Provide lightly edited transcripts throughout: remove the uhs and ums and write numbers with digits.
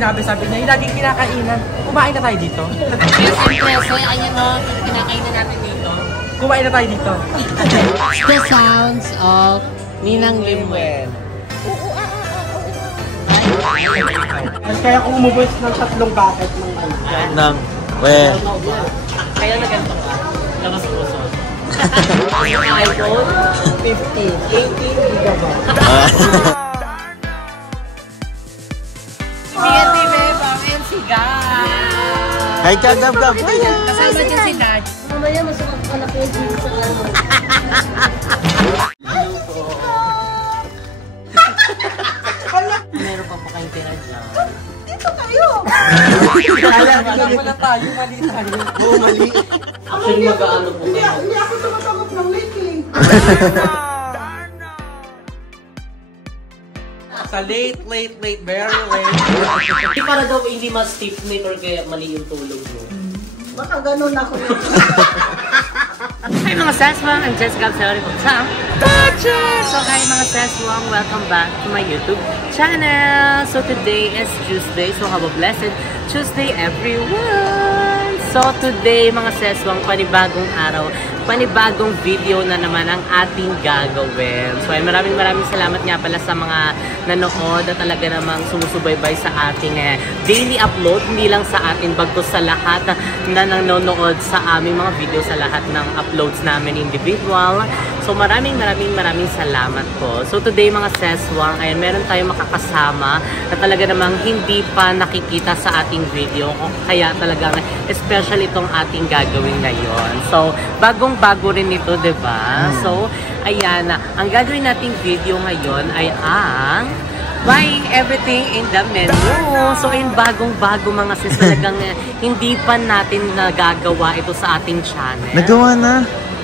sinabi niya, yung laging kinakainan. Kumain na tayo dito. Yes, ayan o, kinakainan natin dito. Kumain na tayo dito. The sounds of Ninang Limwen. Kaya kung umubos ng 3 bucket ng well. Kaya na ganito ka. Labas puso. iPhone 15, 18 gigabyte. BNT Bebang and si Guy. Hi, Gab. Kasama dyan si Dad. Mamaya masakang anak yung dito sa ano. Meron pa kayong tira dyan. Dito kayo! Alam mo na tayo, mali tayo. Oo, mali. Actually, mag-aano po kayo. Hindi ako tumatanggap ng linking. Sa late, very late. Hindi para daw hindi ma-stiffnate or kaya mali yung tulog mo. Baka ganun ako yun. Hi mga Seswang, I'm Jessica Absalari from Sam. So hi mga Seswang, welcome back to my YouTube channel. So today is Tuesday, so have a blessed Tuesday everyone. So today mga Seswang, panibagong araw, panibagong video na naman ang ating gagawin. So ay maraming salamat nga pala sa mga nanood at talaga namang sumusubaybay sa ating daily upload. Hindi lang sa atin, bagkus sa lahat na nanonood sa aming mga video, sa lahat ng uploads namin individual. So maraming salamat po. So today mga Seswang, ay meron tayong makakasama na talaga namang hindi pa nakikita sa ating video. Kaya talagang especially itong ating gagawin ngayon. So bagong-bago rin ito, diba? So ayan, ang gagawin nating video ngayon ay ang buying everything in the menu. So in bagong-bago mga sis, talagang hindi pa natin nagagawa ito sa ating channel. Nagawa na.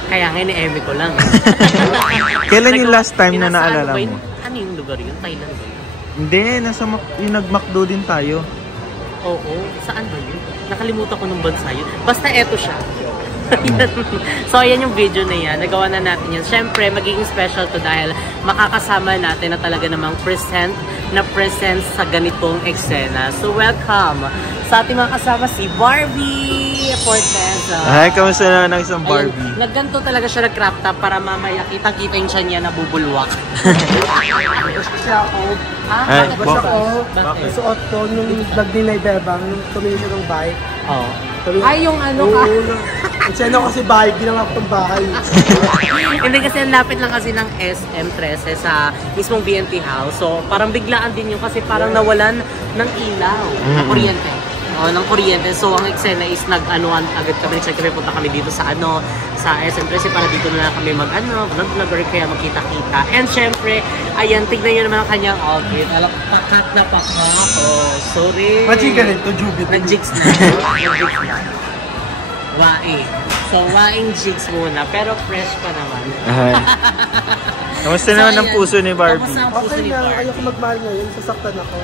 Kaya ngayon i-emi ko lang. Kailan yung last time na naalala mo? Ano yung lugar yun? Thailand ba yun? Hindi, yung nag-McDo din tayo. Oo, saan ba yun? Nakalimutan ko nung bansa yun. Basta eto siya. So ayan yung video na yan, nagawa na natin yan. Siyempre magiging special to dahil makakasama natin na talaga namang present sa ganitong eksena. So welcome sa ating mga kasama si Barbie Forteza. Ay, kamusta na ng isang Barbie? Ayun, nagganto talaga siya, nag-crop top para mamaya kita-kita yung siya niya nabubulwak. Kasi ako, Ay, bakit? Suot ko nung nag-deny Bebang, nung tumingin siya ng bike. Oo. Ay, yung ano ka? Kasi ano kasi bahay, ginawa ko itong bahay. Hindi kasi lapit lang kasi ng SM13 sa mismong BNT House. So parang biglaan din yung kasi parang nawalan ng ilaw, ng kuryente. Ng kuryente. So ang eksena is nag-anuan agad kami. Siyempre punta kami dito sa sa SM13 para dito na kami vlog-vlogger kaya makita-kita. And syempre, ayan, tignan nyo naman ang kanyang outfit. Alam, pakat na pakat. Oh, sorry. Machiga rin to, Jubit. Nag-jigs na. Waing. So, waing jigs muna. Pero fresh pa naman. Kamusta naman ang puso ni Barbie? Kamusta ang puso ni Barbie? Ayoko magmahal ngayon, sasaktan ako.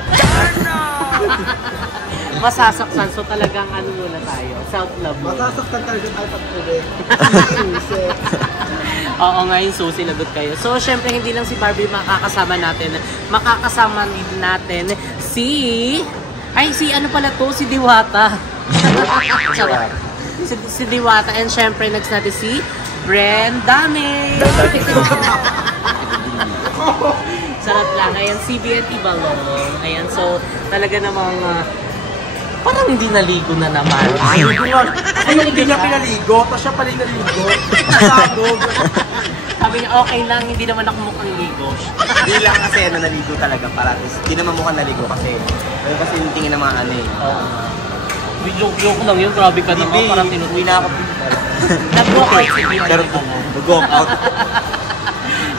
Masasaktan. So, talagang ano muna tayo. Self-love muna. Masasaktan talaga tayo pag-uwi. Oo, ngayon susi lagot kayo. So, syempre, hindi lang si Barbie makakasama natin. Makakasama natin si ano pala to? Si Diwata. Si Diwata. And syempre, next natin si Brendame. Sarap lang. Ayan, si BNT Balong. Ayan, so, talaga namang parang hindi naligo na naman. Hindi niya pinaligo, tapos siya pala yung naligo. Sabog. Sabi niya, okay lang, hindi naman ako mukhang ligo. Hindi lang kasi naligo talaga paratis. Hindi naman mukhang naligo kasi yung tingin ng mga ano eh. Oo. Joke lang yun, grabe ka naman, parang tinutuwi na ako. Nag-walk out si BNT. Nag-walk out.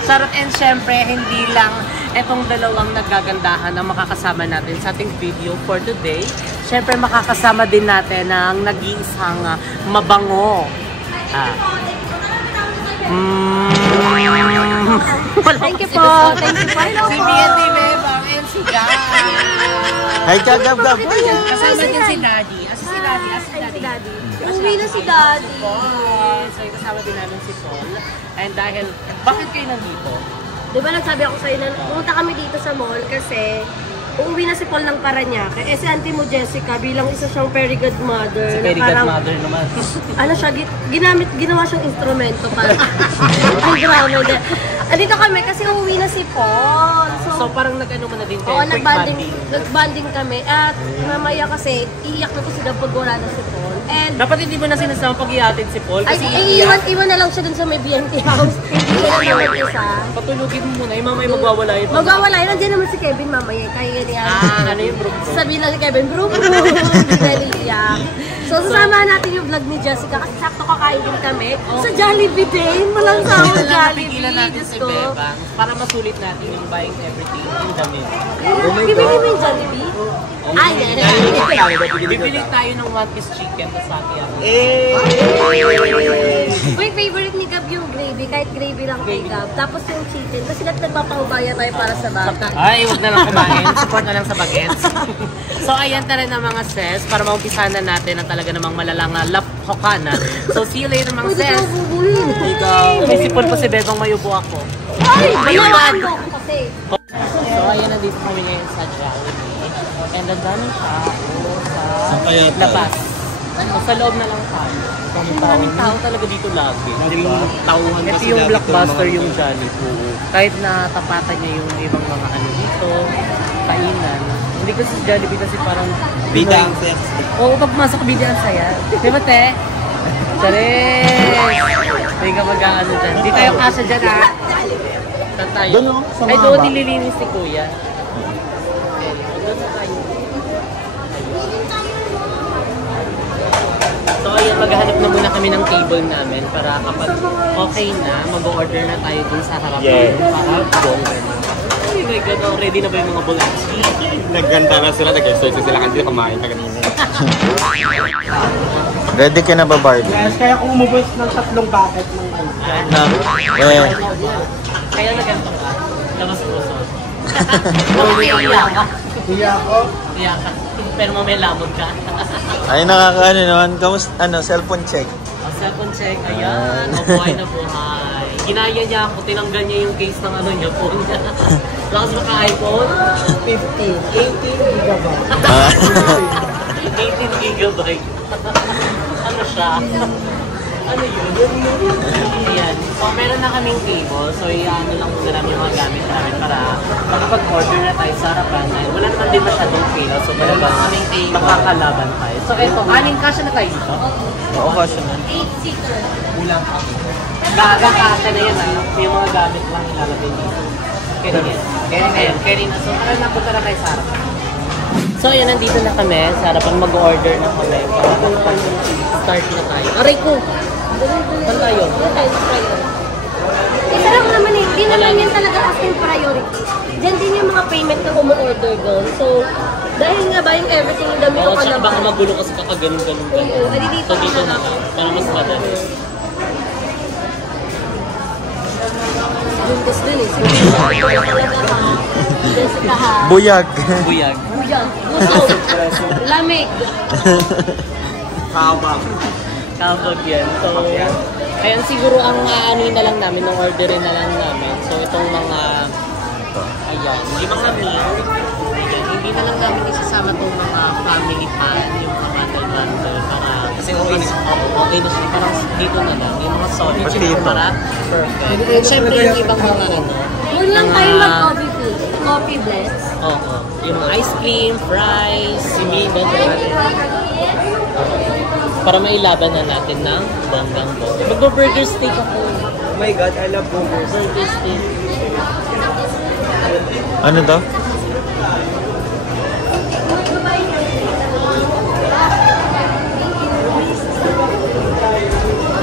Sarot, and syempre, hindi lang itong dalawang nagagandahan ang makakasama natin sa ating video for today. Syempre, makakasama din natin ang nag-iisang mabango. Thank you po. Thank you po. Si BNT Bebang and si Guy. Hi, Gab. Kasama din si Daddy. Si Daddy. Uwi na si Daddy. So, kasama din namin si Paul. And dahil, bakit kayo nandito? Di ba nagsabi ako sa'yo na pumunta kami dito sa mall kasi uuwi na si Paul ng Paranaque. Eh si auntie mo Jessica bilang isa siyang very good mother. Very na good parang, mother naman. ano siya, ginawa siyang instrumento para. Ay, grabe. Andito kami kasi uuwi na si Paul. So parang nag-ano mo na din kayo? Oo, quick nag-bonding kami. At mamaya kasi, iiyak na to sila pag wala na si Paul. And, Dapat hindi mo na sinasama pag-iatid si Paul ay, kasi iiyak. iwan na lang siya dun sa may BNT house. Hindi siya naman isa. Patulugin mo muna, yung mamay magwawala yun. Magwawala yun. Nandiyan naman si Kevin mamaya. Kaya niya. Ano yung bro? Sabihin lang ni Kevin, bro. Hindi na iiyak. So, sasama natin yung vlog ni Jessica kasi sakto kakain din kami. Sa Jollibee din. Walang sa Jollibee. Pigilan natin si Diyos ko. Bebang para masulit natin yung buying everything in the meal. Bibili mo yung Jollibee? Ay, Bibili tayo ng one-piece chicken sa Sakya. Uy, favorite ni Gab yung gravy. Kahit gravy lang kay Gab. Tapos yung chicken. Kasi lahat nagpapaubaya tayo para sa bata. Ay, huwag na lang kumain. Support na lang sa bagets. So, ayan tara na mga sis. Para maumpisahan na natin na talaga namang malalang laphokana. So, see you later mga Pwede sis. ko bubuhin. Ikaw. Umisipon po si Bebang mayubo ako. Ay, Mayuban. mayuban mo ako kasi. So, ayan nandito kami ngayon sa Jollibee. And ang daming tao sa labas. So, sa loob na lang tayo. Ang daming tao talaga dito lagi. Tauhan Ito yung blockbuster yung Jollibee. Kahit na tapatan niya yung ibang mga ano dito, kainan. Hindi kasi sa Jollibee kasi parang Bida ang saya. Oo, pag pumasok ka bida ang saya. Di ba, te? Charis! Hindi ka mag-ano dyan. Di tayo kasya dyan, ha? Saan tayo? Ay, doon nililinis si Kuya. Doon na tayo. So, ayan, maghahanap na muna kami ng table namin para kapag okay na, mag-order na tayo dun sa harapan. Yes. Para bongga na. Oh my God, oh, ready na ba yung mga bulatsi? Nagganda na sila, nag-exercise sila kasi kumain ka kanina. Ready ka na ba, Barbie? Guys, kaya kung umubos ng 3 bucket ng ano. Kaya na ganito ka. Labas puso. Iyak ka. Hiya ako. Iyak ka. Pero mamaya lamod ka. Ay, nakakaano naman. Kamusta, cellphone check. Ang cellphone check, ayan. O, buhay na buhay. Ginaya niya ako, tinanggal niya yung case ng ano niya, phone niya. Lakas mo ka-iPhone? 18 gigabyte. 18 gigabyte. Ano siya? Ano yun? Ayan. So, meron na kaming table. So, ano lang muna namin yung mga gamit namin para makapag-order na tayo sa harapan. Wala naman din masyadong pila. So, meron lang kaming table. Makakalaban tayo. So, eto. Aning kasya na tayo dito? Oo, kasya na. 8-seater. Ulang kami. Gagakasya na yan, ah. Yung mga gamit lang ilalagay dito. Carry na. So, tara na, punta na tayo sa harapan. So, ayan, nandito na kami. Sa harapan, mag-order na kami. Para start na tayo. Aray ko! Saan tayo? Isa lang naman eh. Di naman yan talaga as in priority. Diyan din yung mga payment na umu-order doon. So, dahil nga buying everything in the meal Oo, ka tsaka baka naman. magulo kasi kakaganon-ganon. Oo, ay dito So, dito ka na na. lang. Para mas madali. Bundes dun eh. Sige, talaga ha. Jessica ha. Buyag. Buyag. Buyag. Gusto. Lamig. Kabang. Kapag yan. So, ayan, siguro ang aanuin na lang namin, ang orderin na lang namin. So, itong mga, ayan, yung mga meal, hindi na lang namin isasama itong mga family pan, yung mga bundle-bundle, para, kasi okay na siya, parang dito na lang, yung mga solid, yung Potato. para, perfect. And syempre, yung ibang mga ano, Huwag lang mga- tayo mag-coffee please. Coffee bless. oo, yung mga ice cream, fries, simigan, para mailaban na natin ng bonggang-bongga. Mag-burger steak ako. Oh my God, I love burgers. Burger steak. Ano to?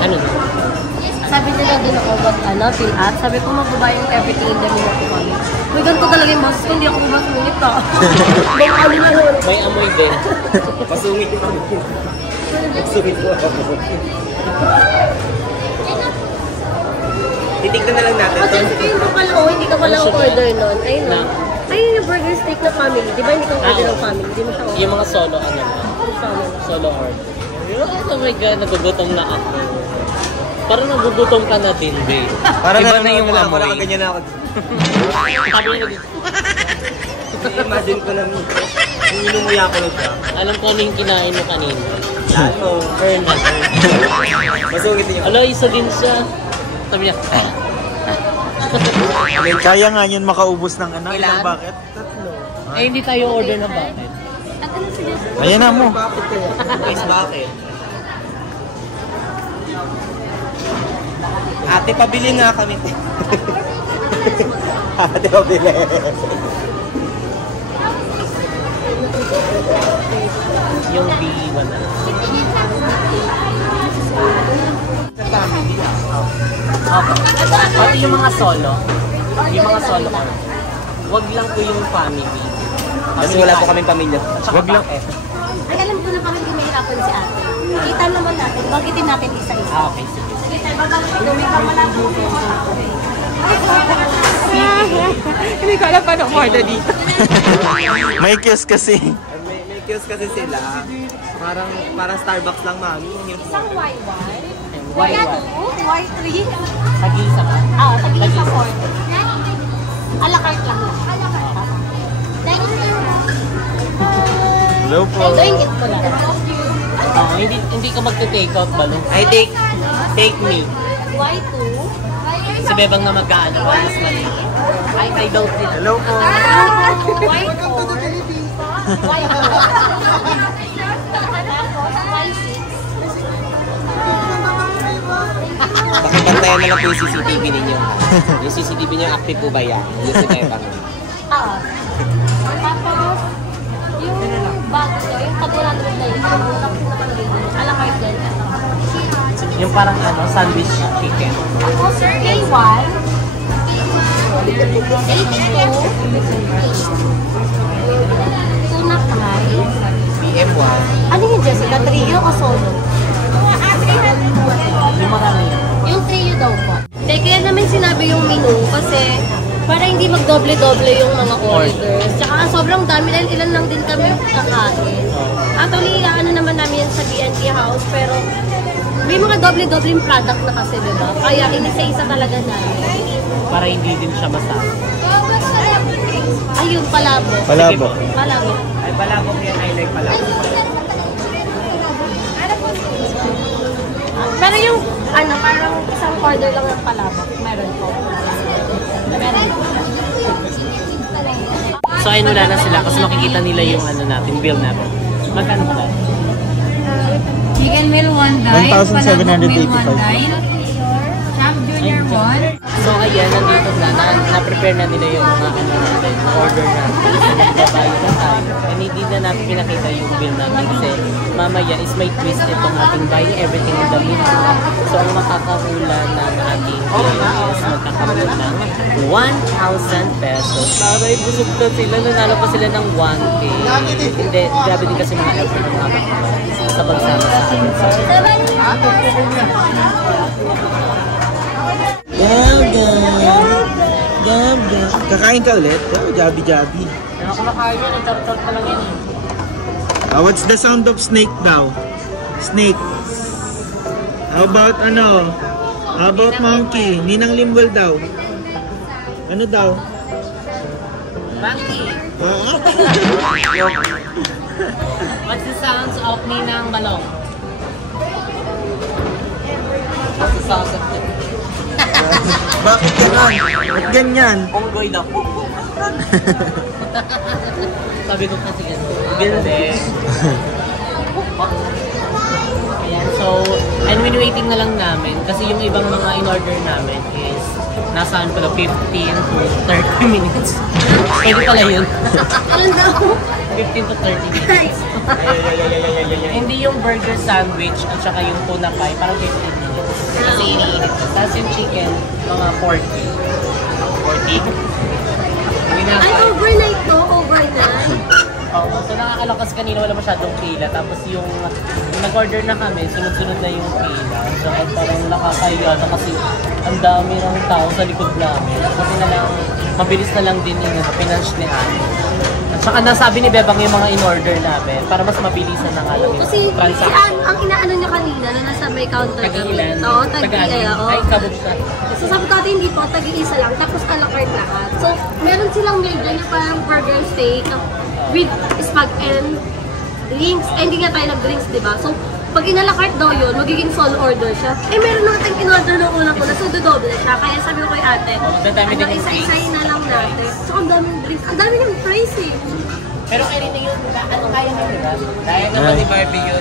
Ano na? Sabi nila din ako, fill out. Sabi ko, magbabayang everything in the meal ako kami. May ganito talaga yung boses ko, hindi ako masungit ka. Bang ano na yun. May amoy din. Pasungit ko. Pasungit ko ako. Titignan na lang natin. Kasi hindi ko pala, hindi ka pala order nun. Ayun no. Ayun yung burger steak na family. Di ba hindi ka order ng family? Hindi mo siya order. Yung mga solo, ano na? Solo order. Oh my God, nagugutom na ako. Parang nagugutom ka na din, babe. Parang Iba nanonood na yung Wala amoy. ganyan na ako. Sabi niya dito. Imagine ko na inumuya ko na siya. Alam ko ano yung kinain mo kanina. Ano? Earn na. Masungit niyo. Ala, isa din siya. Sabi niya, Kaya nga yun makaubos ng ano, Ilan? ilang bucket. eh hindi tayo order ng bucket. At ano sila? Ayan na mo. Bakit kaya? Guys, bakit? Ate, pabili nga kami. Ate, pabili. Yung B1 na. Sa family. Okay. Ito yung mga solo. Yung mga solo ko. Wag lang po yung family. Kasi wala po kaming pamilya. Wag lang. Ay, alam ko na parang hindi mahirapan si ate. Kita naman natin. Bagitin natin isa-isa. Ah, okay, sige. Hindi ko alam paano order dito. May kiss kasi. May kiosk kasi sila. Parang Starbucks lang, mami. Isang Y1. Y1. Y2, Y3. Tag-isa ka. Ah, tag-isa 4. A la carte lang. Thank you. Hello po. Ito yung gift ko lang. Oh, hindi ka magte-take out ba? I take me. Y2. Si Bebang na mag-aano. Mas mali. I don't think. Hello po. Y4. Y4. Y6. Pakibantayan na lang po yung CCTV ninyo. Yung CCTV niyo, active po ba yan? Yung si Bebang. Oo. Tapos, yung bago ko, yung pag-100 na yun, a la carte din. Yung parang ano, sandwich chicken. Tapos, A1, A2, tuna fry. PM1. Ano yun, Jessica? Trio o solo? Yung marami. Yung trio daw po. Kaya namin sinabi yung menu kasi para hindi magdoble-doble yung mga orders. Tsaka sobrang dami dahil ilan lang din kami kakain. Actually, ano naman namin yan sa BNT House pero may mga doble-doble yung product na kasi, diba? Kaya inisa-isa talaga namin. Para hindi din siya masama. Ayun, palabo. Palabo. Palabo. Ay, palabok yan. I like palabok. Pero yung, ano, parang isang order lang ng palabok. Meron po. Meron po. So ayun, wala na sila kasi makikita nila yung ano natin, bill natin. Magkano ba? Chicken meal 1 dine, 1,785. palabok meal 1 dine, Champ Junior 1. So ayan, nandito na-prepare na nila yung mga ano natin, order natin. Magbabayad na tayo. And hindi na natin pinakita yung bill natin kasi mamaya is may twist itong ating buying everything in the menu. So ang makakahula ng ating bill is magkakaroon ng 1,000 pesos. Sabi, busog na sila, nanalo pa sila ng 1K. Hindi, grabe din kasi mga effort ng mga bakla sa pagsama sa akin. So, Gabi. Kakain ka ulit? Oh, jabi-jabi. kaya kumakain yan, nagtartar pa lang yan eh. What's the sound of snake daw? Snake. How about ano? How about monkey? Ninang limbal daw. Ano daw? Monkey! Oo. What's the sounds of Ninang Balong? What's the sounds of it? Bakit ganon? Ba't ganyan? Onggoy daw. Sabi ko kasi ano, bilde. Ayan, so, and when waiting na lang namin, kasi yung ibang mga in-order namin is nasaan pala 15 to 30 minutes. Pwede pala yun. Ano daw? 15 to 30 minutes. Hindi yung burger sandwich at saka yung tuna pie, parang 15 minutes. Kasi iniinit. Tapos yung chicken, mga 40. 40? Hindi na Ay, overnight to? Overnight? Oo, so nakakalokas kanina wala masyadong pila. Tapos yung nag-order na kami, sunod-sunod na yung pila. So parang nakakahiya na kasi ang dami ng tao sa likod namin. Kasi na lang mabilis na lang din yung pinanch ni Ate. At saka nasabi ni Bebang yung mga in-order namin para mas mabilisan na nga lang yung Kasi transaction. ang inaano niya kanina na nasa may counter Tag-ilan? Oo, tag-ilan. Ay, kabog siya. So sabi ko hindi po, tag-iisa lang, tapos a la carte lahat. So meron silang meal dyan yung parang burger steak with spag and drinks. Eh, hindi nga tayo nag-drinks, diba? So pag in-a-la carte daw yun, magiging solo order siya. Eh, meron naman tayong in-order nung una-una, so dodoble siya. Kaya sabi ko kay ate, dadami din yung isa-isahin na lang natin. So, ang daming drinks. Ang daming yung price eh. Pero kaya rin yun, ano kaya mo, diba? Kaya naman ni Barbie yun.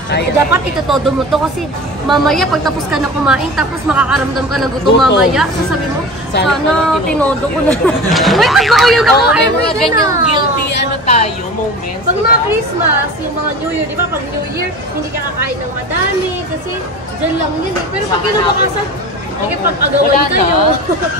Kaya. Dapat itotodo mo to kasi mamaya pag tapos ka na kumain, tapos makakaramdam ka ng gutom Gutom. mamaya, sasabi mo, Sana sana tinodo ko na. Wait, ako yun ako May every mga day ganyang na. guilty ano tayo, moments. Pag mga Christmas, yung mga New Year, di ba? Pag New Year, hindi ka kakain ng madami kasi dyan lang yun eh. Pero pag kinumakasan, nakipag-agawan kayo.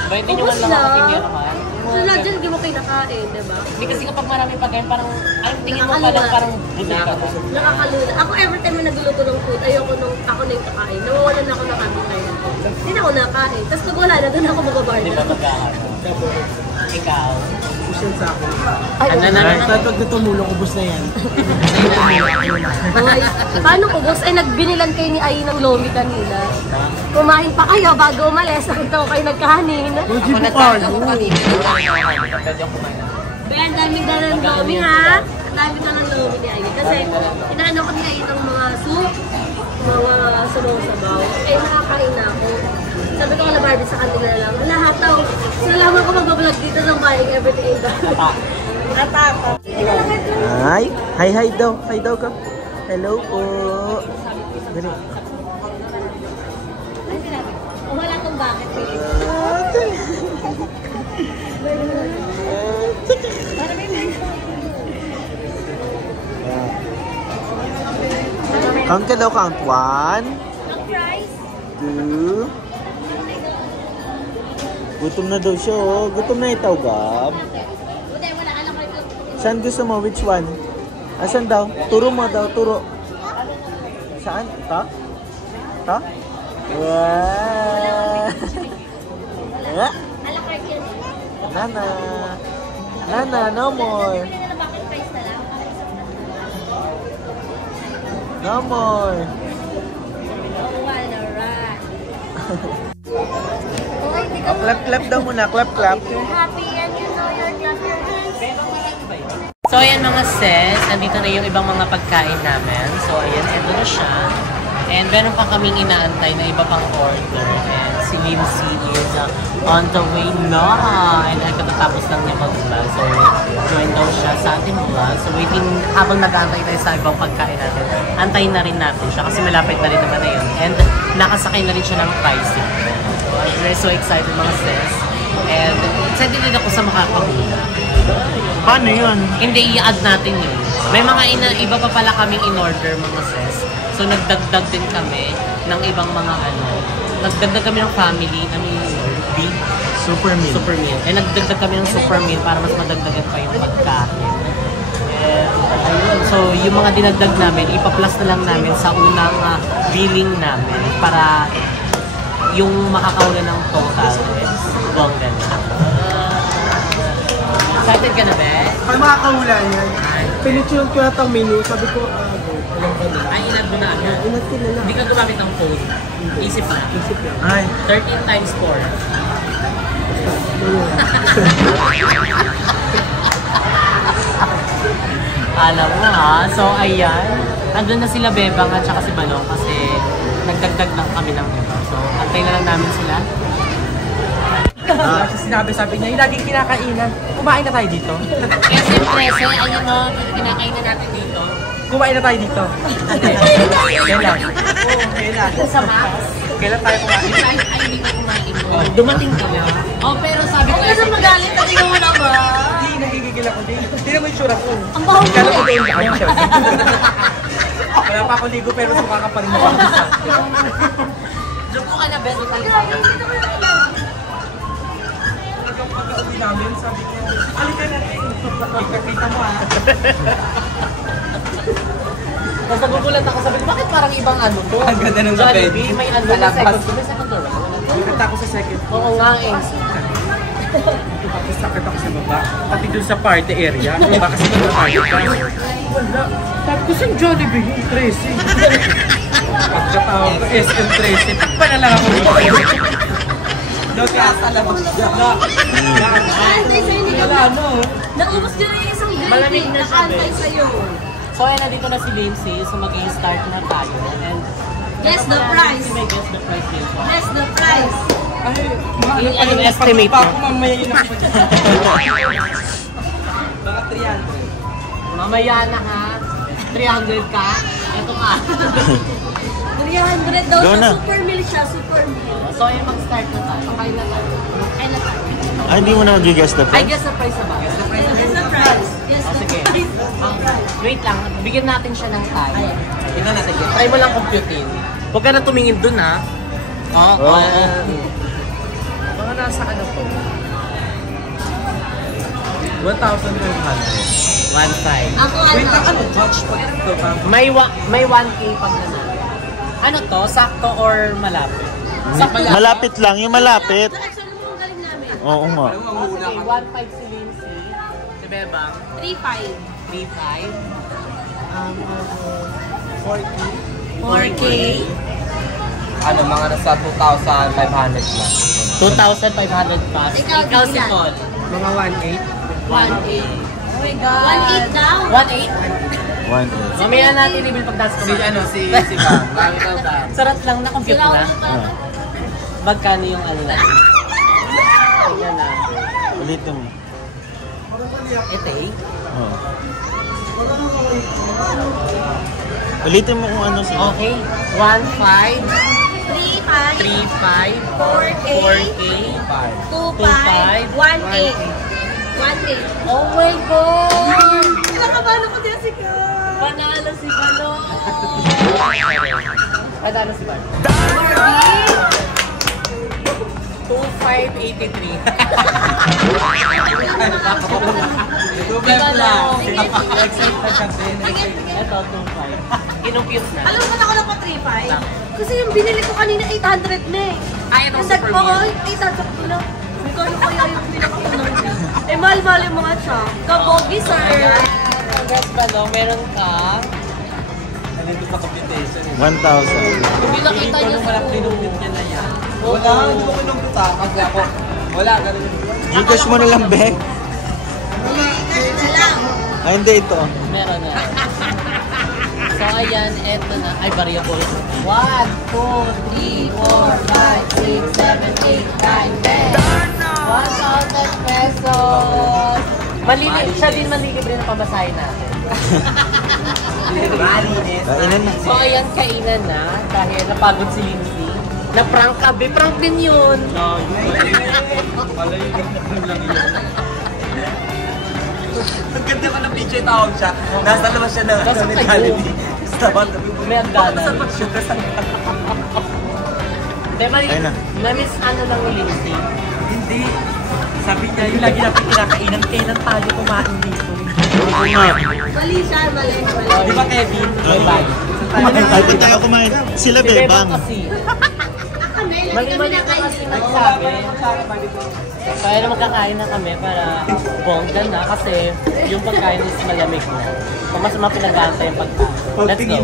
Ba, hindi nyo Ubus man lang na. nakakingirahan. So, lahat dyan, hindi mo kinakain, di ba? Hindi kasi kapag marami pagkain, parang, ang tingin mo pa lang, parang buti ka. Nakakalula. Ako every time na nagluluto ng food, ayoko nung ako na yung kakain. Nawawalan na ako ng appetite. Hindi na ako nakain. Tapos pag wala na, doon ako Di magbabarna. ba magkakaroon? Ikaw? Pusin sa akin. Ay, Kahit pag tumulong, ubos na yan. okay. Paano ko, boss? Ay, nagbinilan kayo ni Ai ng lomi kanina. Kumain pa kayo bago umalis. Nakita ko kayo nagkahanin. Hindi po kayo. Kaya ang daming dala ng lomi, ha? Ang daming dala ng lomi ni Ai. Kasi, inaano ko ni Ai ng mga soup, mga sabaw-sabaw. Eh, nakakain na ako. Sabi ko na Barbie sa kanila na lang. Lahat daw. Salamat ko mag-vlog dito ng buying everything. Atapa. Hi. Hi daw. Hi daw ka. Hello po. Dali. Oh, wala tong bakit eh. Count ka daw, count. 1, Ang price? 2. Gutom na daw siya, oh. Gutom na itaw, Gab. Buti, wala ka lang kayo. Saan gusto mo? Which one? Asan daw? Turo mo daw, turo. Saan? Ito? Ito? Wow! Wala. Ala carte yan. Nana! Nana, no more! Bili na bakit price na lang? No more! Oh, wala, right. Oh, hindi ka Oh, clap daw muna, clap. happy and you know you're just your hands. So ayan mga sis, nandito na yung ibang mga pagkain namin. So ayan, ito na siya. And meron pa kaming inaantay na iba pang order. And si Lindsay is on the way na. And ay katatapos lang niya mag-vlog. So join daw siya sa ating vlog. So waiting, habang nag-aantay tayo sa ibang pagkain natin, antayin na rin natin siya kasi malapit na rin naman na yun. And nakasakay na rin siya ng tricycle. So I'm very so excited mga sis. And excited din ako sa makakahula. Paano yun? Hindi, i-add natin yun. May mga iba pa pala kaming in-order mga sis. So nagdagdag din kami ng ibang mga nagdagdag kami ng family, big Super meal. super meal. And nagdagdag kami ng super meal para mas madagdagan pa yung pagkain. And ayun, so yung mga dinagdag namin, ipa-plus na lang namin sa unang billing namin para yung makakaula ng total is bongga na. Excited ka na, Beth? Pag makakahula yan, pinitune ko na itong menu, sabi ko, alam ka na. Ay, inad mo na agad. Inat ko na lang. Hindi ka gumamit ng phone. Isip na. Isip lang. Ay, 13 times 4. Alam mo ha. So, ayan. Andun na sila Bebang at saka si Balong kasi nagdagdag lang kami ng iba. So, antay na lang namin sila. Sabi niya, yung laging kinakainan, kumain na tayo dito. Kaya siyempre, ayun o, kinakain na natin dito. Kumain na tayo dito. Kailan? Kailan? Sa Max. Kailan tayo kumain? Ay, hindi ko kumain mo. Dumating ka na. Oh, pero sabi ko Ano magalit? Tingnan mo na ba? Hindi, nagigigil ako. Hindi naman yung sura ko. Ang baho mo Kala ko eh. doon ako siya. Wala pa ako ligo pero sumaka pa rin ako. Diyan po ka na, Beth. Pagka-uwi namin, sabi ko, halika na rin. Kita mo ah. Tapos nagugulat ako, sabi ko, bakit parang ibang ano to? Ang ganda ng Jollibee, may ano na Lampas. second. May second door. Nakita ko sa second. Oo nga eh. Tapos sakit ako sa baba. Pati dun sa party area. Diba kasi mag-party ka? Wala. Tapos yung Jollibee, yung 13. Pagkatawag ko, SM 13. Takpa na lang ako dito. Daw kaya sa labas siya. Wala, no? Naubos nyo rin isang drink. Malamig na siya, Nakantay eh. sa'yo. So, ayan, nandito na si Lindsay. So, mag-i-start na tayo. And, Guess the price. May guess the price din. Guess the price. Ay, Yung anong estimate pa mo? ako mamaya yun ako dyan. Baka 300. Mamaya na ha. 300 ka. Ito ka. 300 daw Go sa na. super meal siya, super meal. So, ayan, mag-start na tayo. Kain na tayo. Ay, na tayo. Ay, hindi mo na mag-guess the I price? guess the price na ba? Guess the price. Guess the Sige. price. Wait lang. Bigyan natin siya ng time. Tingnan natin yun. Try mo lang computein. Huwag ka na tumingin dun ha. Oo. Mga nasa ano po? 1,500. 1.5. Ako Wait lang, ano? ano? Watch pa ito ba? May 1K pag nanalo. Ano to? Sakto or malapit? Sakto lang. Malapit lang, yung malapit. Actually, mo ang galing namin. Oo nga. Oh, sige, 1.5 si Lindsay. Si Bebang, 3.5. 3.5. 4K. Ano, mga nasa 2,500 lang. 2,500 plus. Ikaw, Ikaw si Dylan. Paul. Mga 1.8. 1.8. Oh my God. 1.8 daw. 1.8? 1. Mamaya natin i-reveal pag dance Si kumain. ano, si Bang. Bakit Bang? Sarat lang na compute Sila na. ulit pa. Magkano yung ano lang? Tingnan na. Ulitin mo. Ito eh. Oo. Ulitin mo kung ano siya. Okay. 1.5, 3.5. 3.5, 4K. 4K, 2.5. 1.8. 1.8. Oh my God! Nakabalo ko din si Ka. Panalo si Balong! Panalo si Balong. 2,583. Double lang. Excited kasi. Ito, 2,500. Kinumpute na. Alam mo na ako na pa 3.5? Kasi yung binili ko kanina 800 na eh. Ay, ano, Ang super ko, meal. 800 ko lang. Kaya yung pinakakunan niya. Eh, mahal-mahal yung mga siya. Kabogi, sir. Congrats, Balong. Meron ka. Nandito sa computation. 1,000. Hindi nakita niyo sa Kinumpit niya na yan. Oo. Wala, hindi mo kinumputa. Kasi ako, wala, ganun. Gcash mo na lang, Be. Isa lang. Ay, hindi ito. Meron na. So, ayan, eto na. Ay, variable. 1, 2, 3, 4, 5, 6, 7, 8, 9, 10. 1,000 pesos! Siya din malilibre na pamasahin natin. Malinis. Kainan na. So, ayan, kainan na. Dahil napagod si Lindsay. Na-prank ka, be. Prank din yun. Wala yung lang yun. Ang ganda ko ng picture tawag siya. Nasa labas siya ng Nasa ng kayo. Jollibee. Sa bata. May hagdanan. Sa pag-shoot. Hindi, Ayun na. na-miss ano lang ni Lindsay. Hindi. Sabi niya, yung lagi natin kinakainan, kailan tayo kumain dito? Mali siya, mali. Di ba, Kevin? Bye-bye. Ay, ba't tayo kumain? Sila, Si Bebang Bebang. kasi. Kami, lagi Mali kami na nakain. kasi nagsabi. Kaya na magkakain na kami para bongga na kasi yung pagkain is malamig na. Kung mas mapinagasa yung pagkain. Let's go.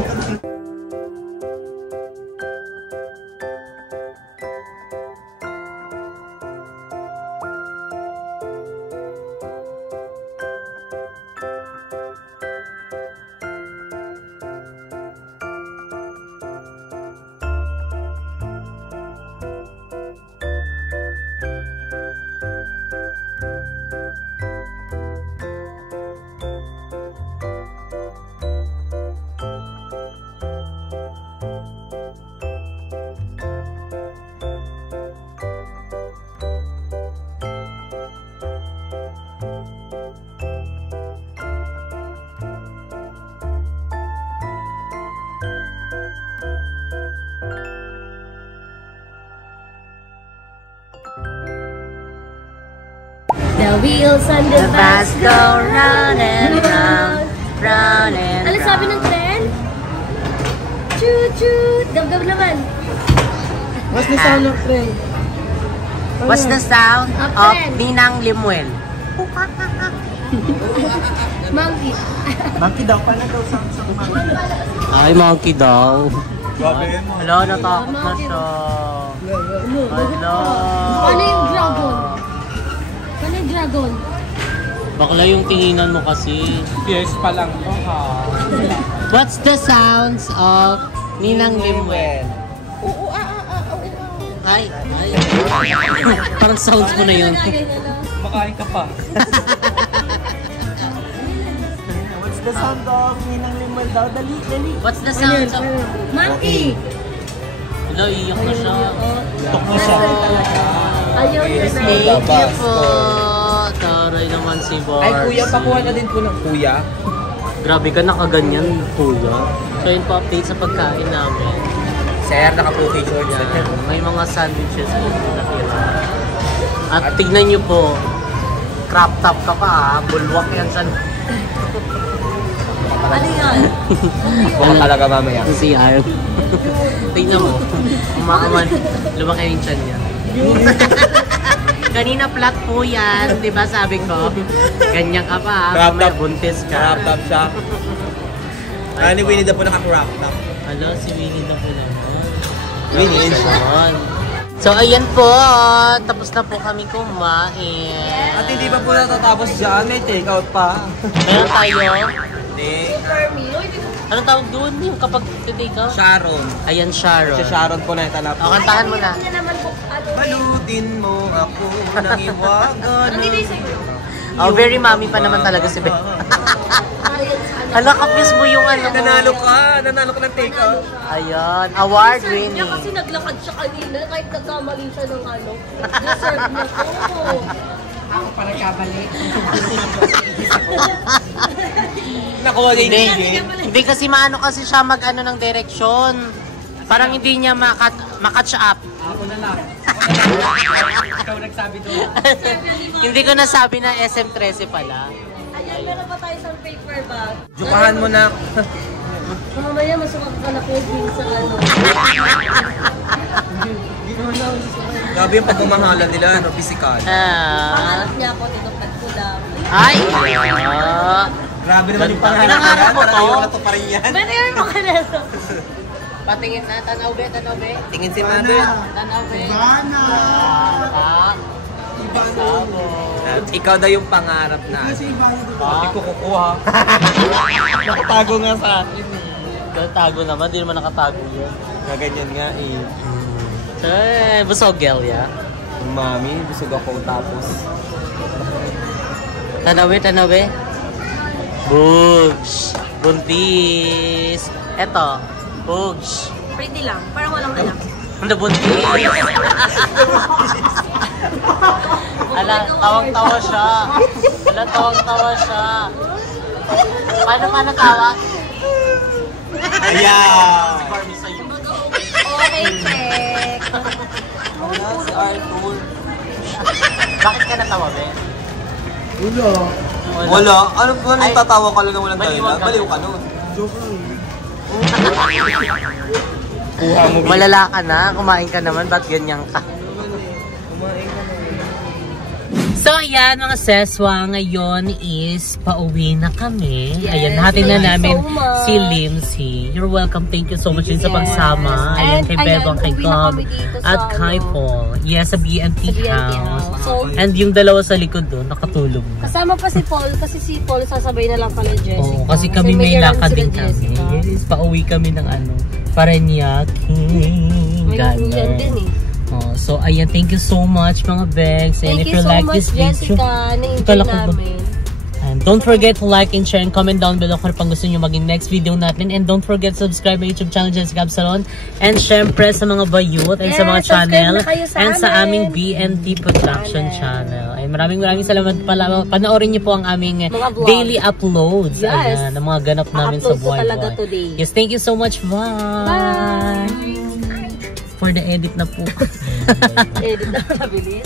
The wheels on the bus go round and round, round and Ano sabi ng tren? Choo-choo! Gab-gab naman. What's the sound of train? What's the sound of Ninang Limuel? Monkey. Monkey daw, pala daw sa monkey. Ay, monkey daw. Grabe yun mo. Hala, natakot na siya. Hala. Paano yung dragon? Paano yung dragon? Bakla yung tinginan mo kasi. Fierce pa lang to ha. What's the sounds of Ninang Limuel? Ay. Parang sounds mo na yun. Makain ka pa. What's the sound of Ninang Limuel daw? Dali. What's the sounds of... Monkey. Hala, iyak na siya. Tok na siya. Ayaw niya na. Thank you po. Taray naman si Barbs. Ay, kuya, pakuha na din po ng kuya. Grabe ka, nakaganyan, kuya. So yun po, update sa pagkain namin. Sir, naka-okay shorts. Yan. May mga sandwiches po nakira. At tignan nyo po, crop top ka pa ha, bulwak yan sa... Ano yan? Baka talaga mamaya. Si Arm. Tignan mo, umakaman, lumaki yung tiyan niya. Kanina flat po yan, di ba sabi ko? Ganyan ka pa ha, may buntis ka. Crop top siya. Ni Winnie na po naka-crop top. Ano, si Winnie na po naman. Winnie siya. So ayan po, tapos na po kami kumain. At hindi pa po natatapos dyan, may take-out pa. Meron tayo. Hindi. Anong tawag doon yung kapag take out? Sharon. Ayan, Sharon. Si Sharon po na italap. O, kantahan mo na. Balutin mo ako ng iwagan. Oh, very mommy pa naman talaga si Beth. Hala, kapis mo yung ano mo. Nanalo ka ng take-out. Ayan, award winning. Niya kasi naglakad siya kanina kahit nagkamali siya ng ano. Deserve niya po. Ako pa nagkamali. Nakuha din Hindi kasi maano kasi siya mag-ano ng direksyon. Parang hindi niya makatch up. Ako na lang. Ikaw nagsabi doon. Hindi ko nasabi na SM13 pala. Ayan, meron pa tayo sa paper bag. Jukahan mo na. Mamaya masukak ka na COVID sa ano. Grabe yung pagmamahalan nila, ano, physical. Pangarap niya ako, tinupad ko lang. Ay! Grabe naman yung pangalan. Pinangarap mo to? Yung nato pa rin yan. Better yung mga nito. Patingin na, tanaw be. Tingin si Mother. Tanaw be. Ivana! Sabo. Ikaw daw yung pangarap na. Hindi ko kukuha. Nakatago nga sa akin. Tago naman, di naman nakatago yun. Gaganyan nga eh. Busog girl, ya. Mami, busog ako tapos. Tanaw be. Bugs. Buntis. Eto. Bugs. Pretty lang, parang walang anak. Ano buntis? Ala, tawang-tawa siya. Paano tawa? Ayan! Okay, check. Si Arthur. Bakit ka natawa, be? Wala. Ano ba Ay, tatawa ka lang na walang baliw dahilan? ka. Baliw ka nun. Malala ka na, kumain ka naman, ba't ganyan ka? So ayan mga seswa, ngayon is pauwi na kami. Yes, Ayan, natin na thank you namin so much. si Limsy. You're welcome, thank you so much din sa pagsama. Ayan, And kay ayan, Bebang, kay uwi na Gob, kami dito sa at kay ano, Paul. Yes, sa BNT BNT house. house. So, And yung dalawa sa likod doon, nakatulog na. kasama pa si Paul, kasi si Paul sasabay na lang pala Jessica. Oo, kasi kami may errand lakad sila din kami. Jessica. Yes, pauwi kami ng ano, Parañaque. May ulan din eh. Oh, so ayan, thank you so much mga Begs. And Thank if you you so like much, this video, Jessica. Na-enjoy Kala ko ba- namin. and don't forget to like and share and comment down below kung ano pang gusto nyo maging next video natin. And don't forget to subscribe my YouTube channel, Jessica Absalon. And syempre sa mga bayut and sa mga Yes, subscribe channel na kayo sa and sa amin. aming BNT Production channel. Ay maraming salamat pala. Panoorin niyo po ang aming Mga vlogs. daily uploads. Yes. Ayan, ng mga ganap namin sa A-upload ko buhay. talaga today. Yes, thank you so much. Bye! Bye! For the edit na po. Edit na mabilis.